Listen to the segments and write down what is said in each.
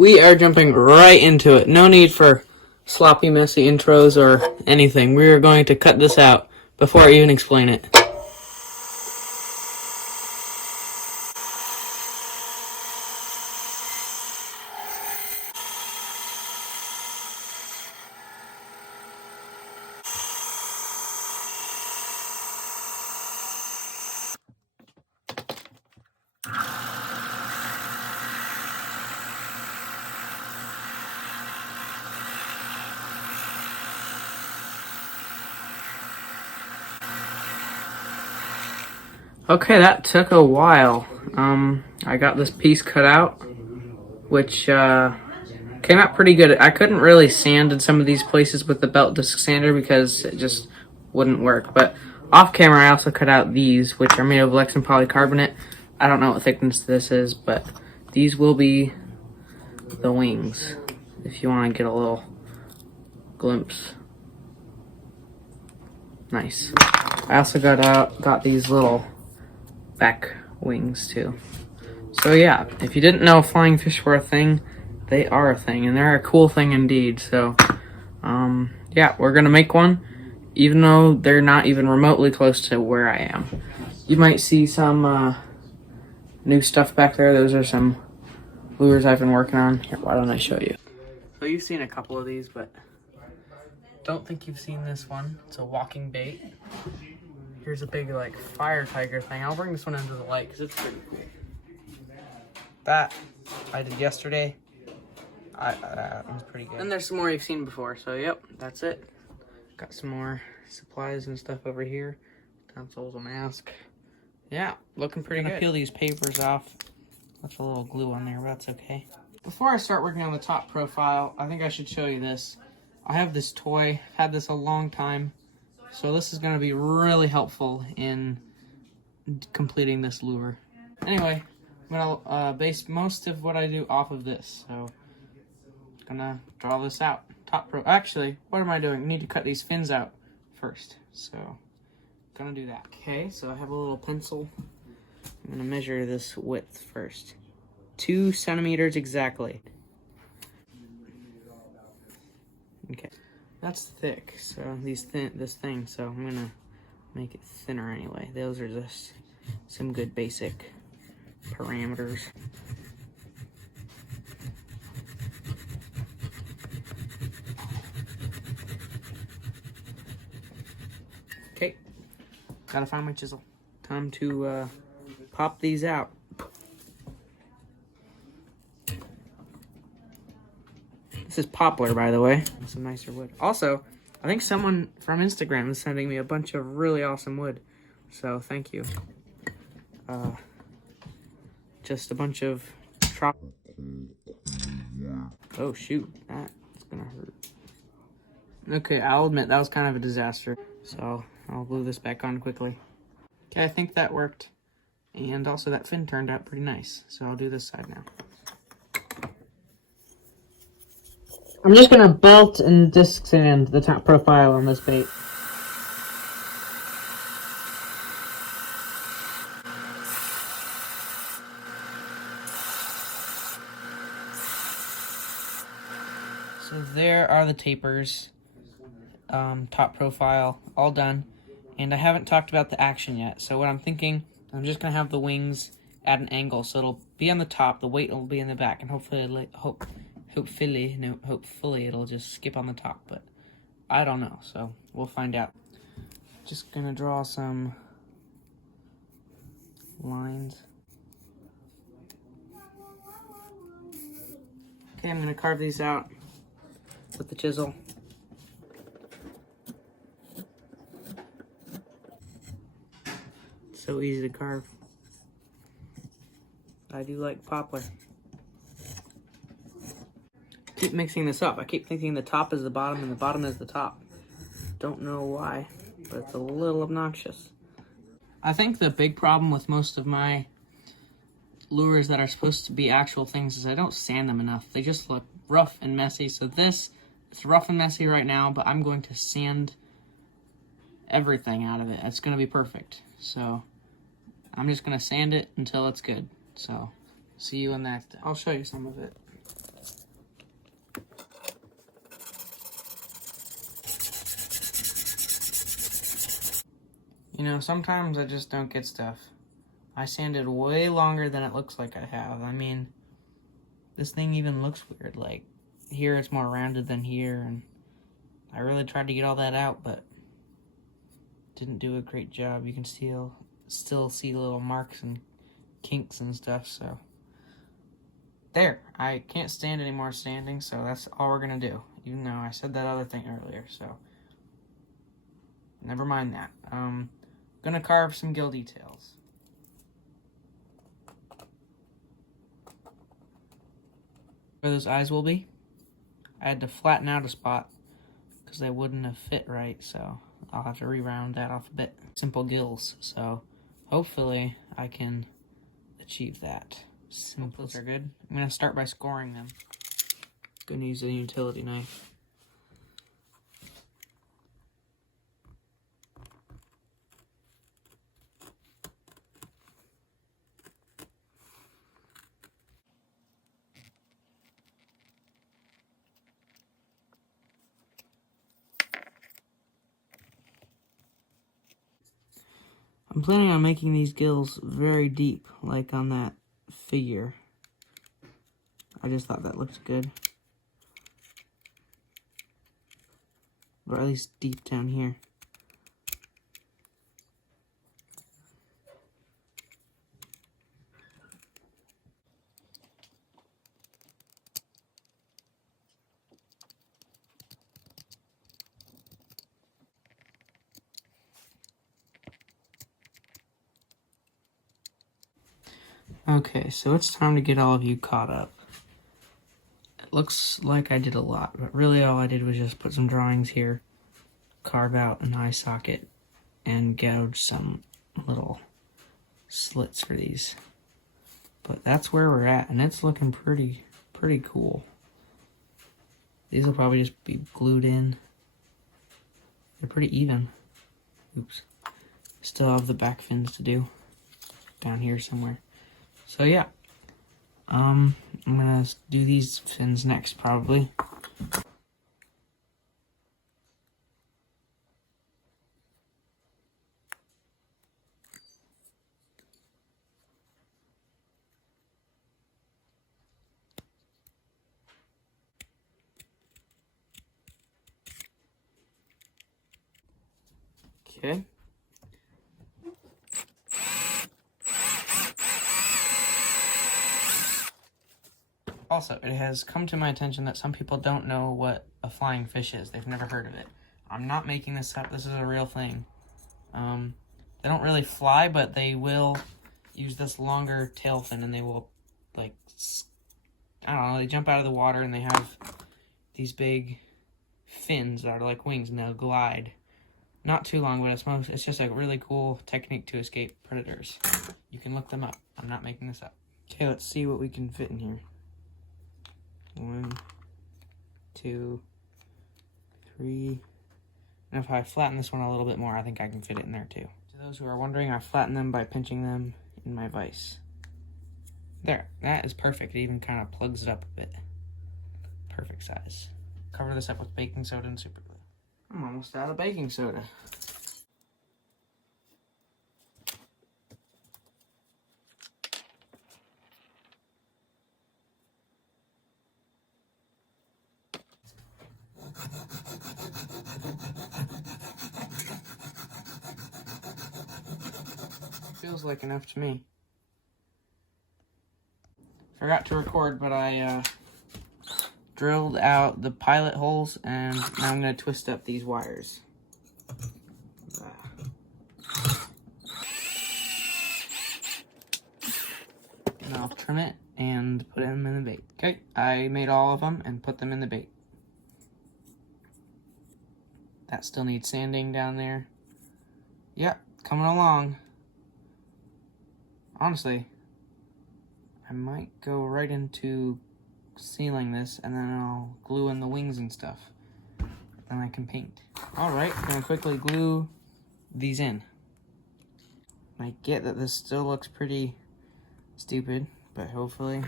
we are jumping right into it. No need for sloppy, messy intros or anything. We are going to cut this out before I even explain it. Okay, that took a while. I got this piece cut out, which came out pretty good. I couldn't really sand in some of these places with the belt disc sander because it just wouldn't work. But off camera, I also cut out these, which are made of Lexan polycarbonate. I don't know what thickness this is, but these will be the wings, if you want to get a little glimpse. Nice. I also got these little back wings too. So yeah, if you didn't know flying fish were a thing, they are a thing, and they're a cool thing indeed. So yeah, we're gonna make one, even though they're not even remotely close to where I am. You might see some new stuff back there. Those are some lures I've been working on. Here, why don't I show you? So you've seen a couple of these, but don't think you've seen this one. It's a walking bait. Here's a big, like, fire tiger thing. I'll bring this one into the light because it's pretty cool. That I did yesterday. That was pretty good. And there's some more you've seen before. So, yep, that's it. Got some more supplies and stuff over here. Tonsils, a mask. Yeah, looking pretty good. Peel these papers off. Left a little glue on there, but that's okay. Before I start working on the top profile, I think I should show you this. I have this toy. I've had this a long time. So this is going to be really helpful in completing this lure. Anyway, I'm going to base most of what I do off of this. So I'm going to draw this out. Actually, what am I doing? I need to cut these fins out first. So I'm going to do that. Okay, so I have a little pencil. I'm going to measure this width first. 2 centimeters exactly. Okay. That's thick, so this thing, so I'm gonna make it thinner anyway. Those are just some good basic parameters. Okay, gotta find my chisel. Time to pop these out. This is poplar, by the way. Some nicer wood. Also, I think someone from Instagram is sending me a bunch of really awesome wood. So, thank you. Just a bunch of oh, shoot. That's gonna hurt. Okay, I'll admit, that was kind of a disaster. So, I'll glue this back on quickly. Okay, I think that worked. And also, that fin turned out pretty nice. So, I'll do this side now. I'm just going to belt and disc sand the top profile on this bait. So there are the tapers, top profile, all done. And I haven't talked about the action yet. So what I'm thinking, I'm just going to have the wings at an angle. So it'll be on the top, the weight will be in the back, and hopefully it'll just skip on the top, but I don't know, so we'll find out. Just gonna draw some lines. Okay, I'm gonna carve these out with the chisel. So easy to carve. I do like poplar. Keep mixing this up. I keep thinking the top is the bottom and the bottom is the top. Don't know why, but it's a little obnoxious. I think the big problem with most of my lures that are supposed to be actual things is I don't sand them enough. They just look rough and messy. So this, it's rough and messy right now, but I'm going to sand everything out of it. It's going to be perfect. So I'm just going to sand it until it's good. So see you in that. I'll show you some of it. You know, sometimes I just don't get stuff. I sanded way longer than it looks like I have. I mean, this thing even looks weird. Like, here it's more rounded than here, and I really tried to get all that out, but didn't do a great job. You can still see little marks and kinks and stuff, so. There, I can't stand any more sanding, so that's all we're gonna do. Even though I said that other thing earlier, so. Never mind that. Gonna carve some gill details. Where those eyes will be, I had to flatten out a spot because they wouldn't have fit right, so I'll have to re-round that off a bit. Simple gills, so hopefully I can achieve that. Simples are good. I'm gonna start by scoring them. Gonna use a utility knife. I'm planning on making these gills very deep, like on that figure. I just thought that looked good. Or at least deep down here. Okay, so it's time to get all of you caught up. It looks like I did a lot, but really all I did was just put some drawings here, carve out an eye socket, and gouge some little slits for these. But that's where we're at, and it's looking pretty cool. These will probably just be glued in. They're pretty even. Oops. Still have the back fins to do down here somewhere. So yeah, I'm gonna do these fins next probably. Okay. Also, it has come to my attention that some people don't know what a flying fish is. They've never heard of it. I'm not making this up. This is a real thing. They don't really fly, but they will use this longer tail fin, and they will, like, I don't know, they jump out of the water, and they have these big fins that are like wings, and they'll glide. Not too long, but it's just a really cool technique to escape predators. You can look them up. I'm not making this up. Okay, let's see what we can fit in here. 1, 2, 3. And if I flatten this one a little bit more, I think I can fit it in there too. To those who are wondering, I flatten them by pinching them in my vise. There, that is perfect. It even kind of plugs it up a bit. Perfect size. Cover this up with baking soda and super glue. I'm almost out of baking soda. Feels like enough to me. Forgot to record, but I drilled out the pilot holes, and now I'm going to twist up these wires. And I'll trim it and put them in the bait. Okay, I made all of them and put them in the bait. That still needs sanding down there. Yep, coming along. Honestly, I might go right into sealing this, and then I'll glue in the wings and stuff. Then I can paint. Alright, gonna quickly glue these in. I get that this still looks pretty stupid, but hopefully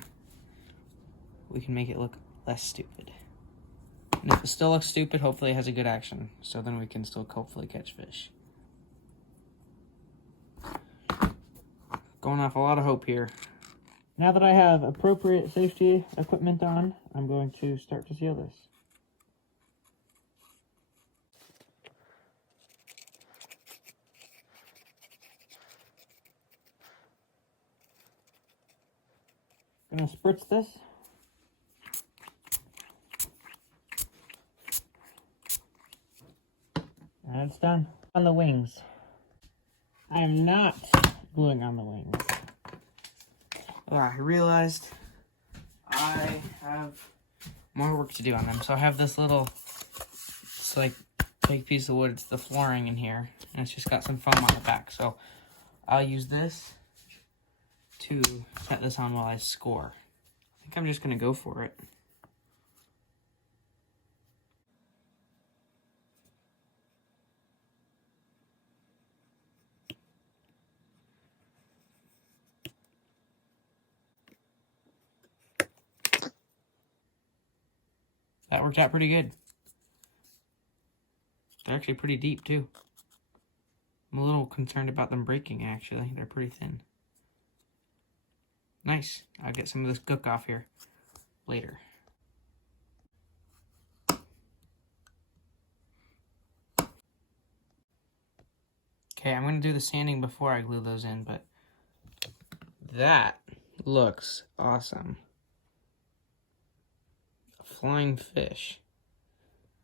we can make it look less stupid. And if it still looks stupid, hopefully it has a good action, so then we can still hopefully catch fish. Going off a lot of hope here. Now that I have appropriate safety equipment on, I'm going to start to seal this. Gonna spritz this. And it's done. On the wings. I am not gluing on the wings. I realized I have more work to do on them. So I have this little, it's like big piece of wood. It's the flooring in here, and it's just got some foam on the back. So I'll use this to set this on while I score. I think I'm just gonna go for it. That worked out pretty good. They're actually pretty deep too. I'm a little concerned about them breaking actually. They're pretty thin. Nice. I'll get some of this gook off here later. Okay, I'm going to do the sanding before I glue those in, but that looks awesome. A flying fish.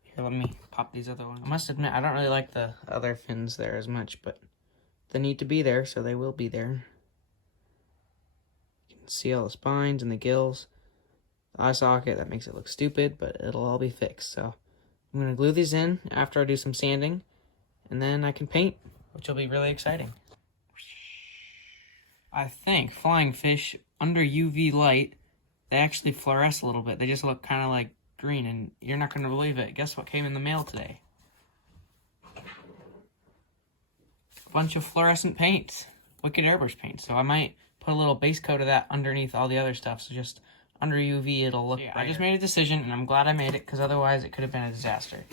Here, let me pop these other ones. I must admit, I don't really like the other fins there as much, but they need to be there, so they will be there. You can see all the spines and the gills. The eye socket, that makes it look stupid, but it'll all be fixed. So I'm going to glue these in after I do some sanding, and then I can paint, which will be really exciting. I think flying fish under UV light, they actually fluoresce a little bit. They just look kind of like green, and you're not going to believe it. Guess what came in the mail today? A bunch of fluorescent paints, Wicked Airbrush paint. So I might put a little base coat of that underneath all the other stuff, so just under UV it'll look brighter. I just made a decision, and I'm glad I made it, because otherwise it could have been a disaster.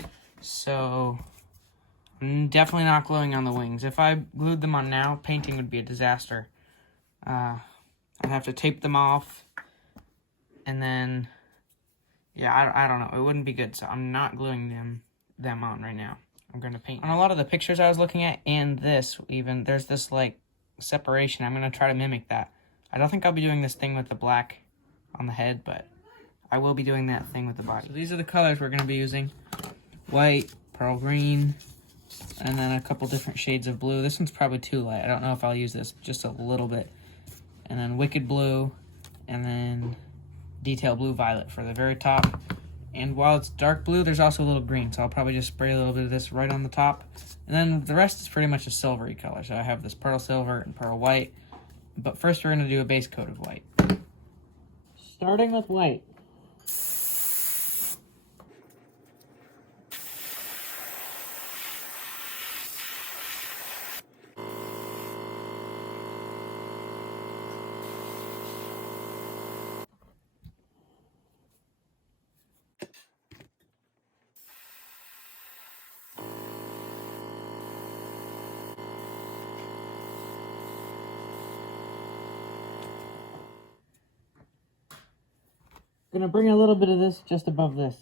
So I'm definitely not gluing on the wings. If I glued them on now, painting would be a disaster. I'd have to tape them off, and then, yeah, I don't know. It wouldn't be good, so I'm not gluing them on right now. I'm going to paint. On a lot of the pictures I was looking at, and this even, there's this, like, separation. I'm going to try to mimic that. I don't think I'll be doing this thing with the black on the head, but I will be doing that thing with the body. So these are the colors we're going to be using. White, pearl green, and then a couple different shades of blue. This one's probably too light. I don't know if I'll use this, just a little bit. And then Wicked Blue, and then Detail Blue Violet for the very top. And while it's dark blue, there's also a little green, so I'll probably just spray a little bit of this right on the top. And then the rest is pretty much a silvery color. So I have this pearl silver and pearl white. But first we're going to do a base coat of white. Starting with white. Gonna bring a little bit of this just above this.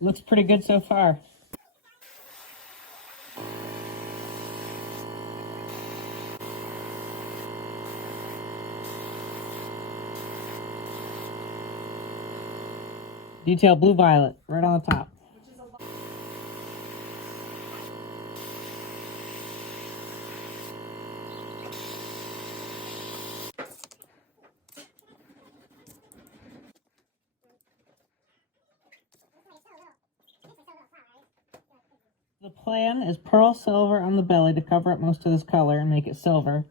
Looks pretty good so far. Detail Blue Violet right on the top. The plan is pearl silver on the belly to cover up most of this color and make it silver,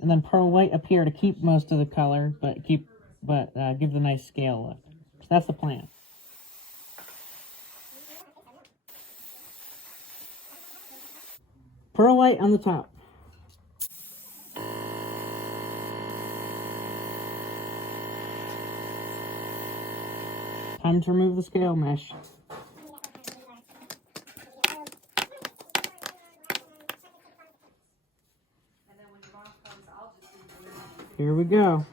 and then pearl white up here to keep most of the color, but give the nice scale look. So that's the plan. Pearl white on the top. Time to remove the scale mesh. Here we go.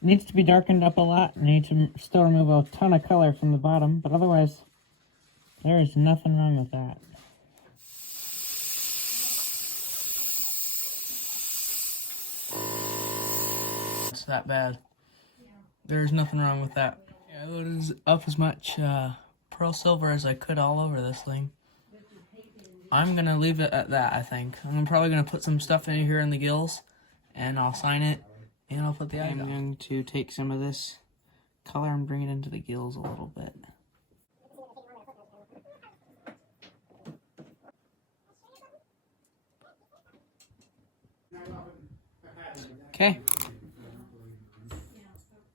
Needs to be darkened up a lot. Need to still remove a ton of color from the bottom, but otherwise, there is nothing wrong with that. It's that bad. There's nothing wrong with that. Yeah, I loaded up as much pearl silver as I could all over this thing. I'm gonna leave it at that, I think. I'm probably gonna put some stuff in here in the gills, and I'll sign it, and I'll put the eye. I'm going to take some of this color and bring it into the gills a little bit. Okay.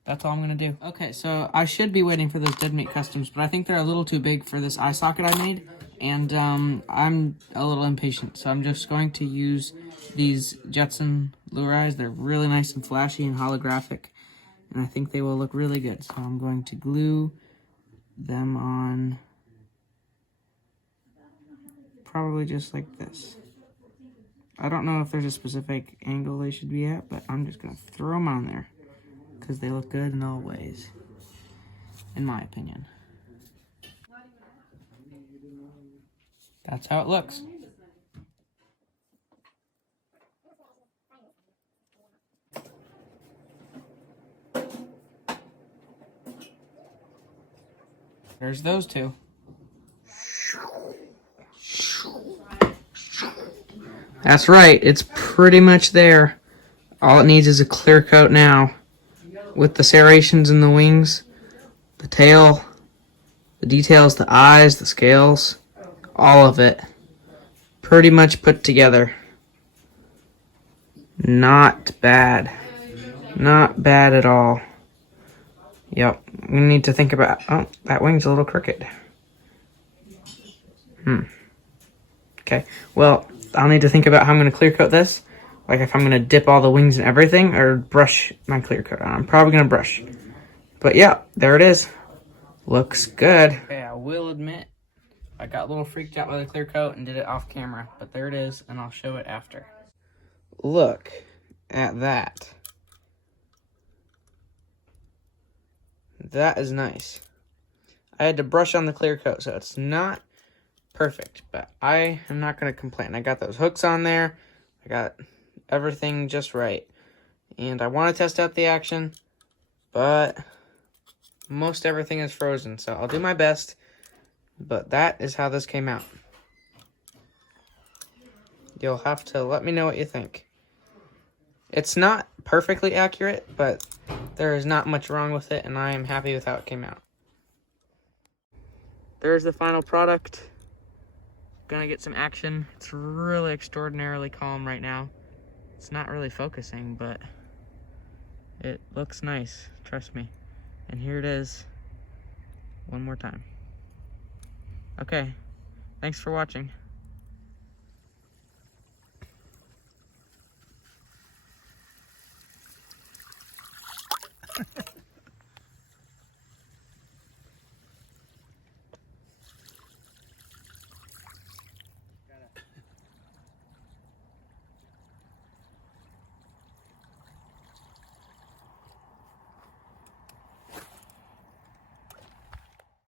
That's all I'm gonna do. Okay, so I should be waiting for those Dead Meat Customs, but I think they're a little too big for this eye socket I made. And I'm a little impatient, so I'm just going to use these Jetson lure eyes. They're really nice and flashy and holographic, and I think they will look really good. So I'm going to glue them on probably just like this. I don't know if there's a specific angle they should be at, but I'm just going to throw them on there because they look good in all ways, in my opinion. That's how it looks. There's those two. That's right, it's pretty much there. All it needs is a clear coat now. With the serrations in the wings, the tail, the details, the eyes, the scales, all of it pretty much put together. Not bad. Not bad at all. Yep, we need to think about... Oh, that wing's a little crooked. Okay, well, I'll need to think about how I'm going to clear coat this. Like if I'm going to dip all the wings and everything, or brush my clear coat on. I'm probably going to brush. But yeah, there it is. Looks good. Okay, I will admit, I got a little freaked out by the clear coat and did it off camera. But there it is, and I'll show it after. Look at that. That is nice. I had to brush on the clear coat, so it's not perfect, but I am not going to complain. I got those hooks on there. I got everything just right. And I want to test out the action, but most everything is frozen, so I'll do my best. But that is how this came out. You'll have to let me know what you think. It's not perfectly accurate, but there is not much wrong with it, and I am happy with how it came out. There's the final product. Gonna get some action. It's really extraordinarily calm right now. It's not really focusing, but it looks nice, trust me. And here it is, one more time. Okay, thanks for watching.